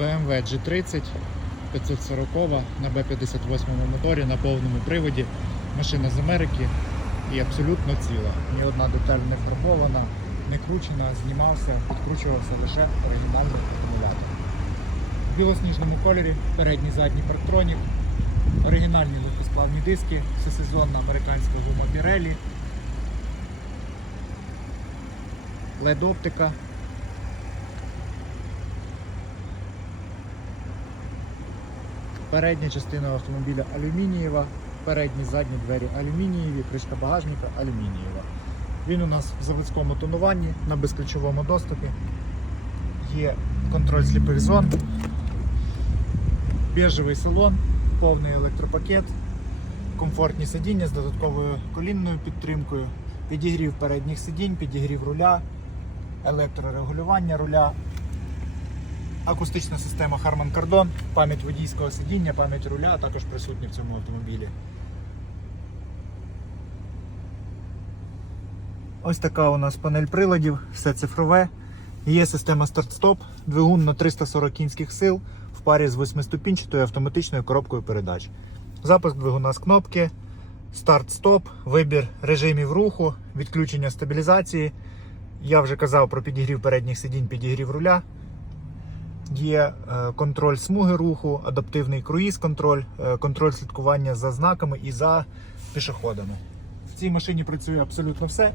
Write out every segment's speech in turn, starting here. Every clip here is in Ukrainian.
BMW G30 540 на B58 моторі на повному приводі. Машина з Америки і абсолютно ціла. Ні одна деталь не фарбована, не кручена, знімався, підкручувався лише оригінальний акумулятор. В білосніжному кольорі, передній задній парктронік, оригінальні легкосплавні диски, всесезонна американська гума Pirelli, LED Передня частина автомобіля алюмінієва, передні задні двері алюмінієві, кришка багажника алюмінієва. Він у нас в заводському тонуванні на безключовому доступі. Є контроль сліпих зон, біжевий салон, повний електропакет, комфортні сидіння з додатковою колінною підтримкою, підігрів передніх сидінь, підігрів руля, електрорегулювання руля, акустична система Harman Kardon, пам'ять водійського сидіння, пам'ять руля також присутні в цьому автомобілі. Ось така у нас панель приладів, все цифрове. Є система старт-стоп, двигун на 340 кінських сил в парі з 8-ступінчатою автоматичною коробкою передач. Запуск двигуна з кнопки, старт-стоп, вибір режимів руху, відключення стабілізації. Я вже казав про підігрів передніх сидінь, підігрів руля. Є е, контроль смуги руху, адаптивний круїз-контроль, е, контроль слідкування за знаками і за пішоходами. В цій машині працює абсолютно все.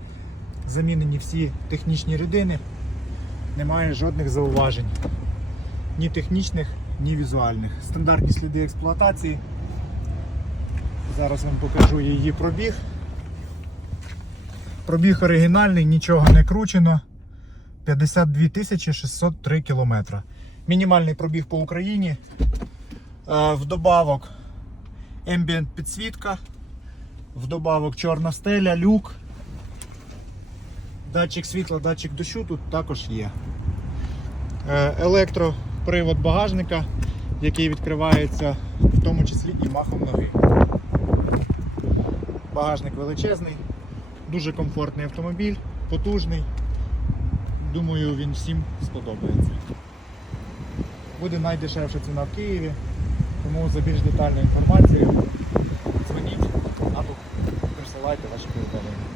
Замінені всі технічні рідини. Немає жодних зауважень. Ні технічних, ні візуальних. Стандартні сліди експлуатації. Зараз вам покажу її пробіг. Пробіг оригінальний, нічого не кручено. 52 603 кілометра. Мінімальний пробіг по Україні. Е, Вдобавок ембієнт підсвітка. Вдобавок чорна стеля, люк. Датчик світла, датчик дощу тут також є. Е, Електропривод багажника, який відкривається в тому числі і махом ноги. Багажник величезний, дуже комфортний автомобіль, потужний. Думаю, він всім сподобається. Буде найдешевша ціна в Києві, тому за більш детальну інформацію дзвоніть або присилайте ваші повідомлення.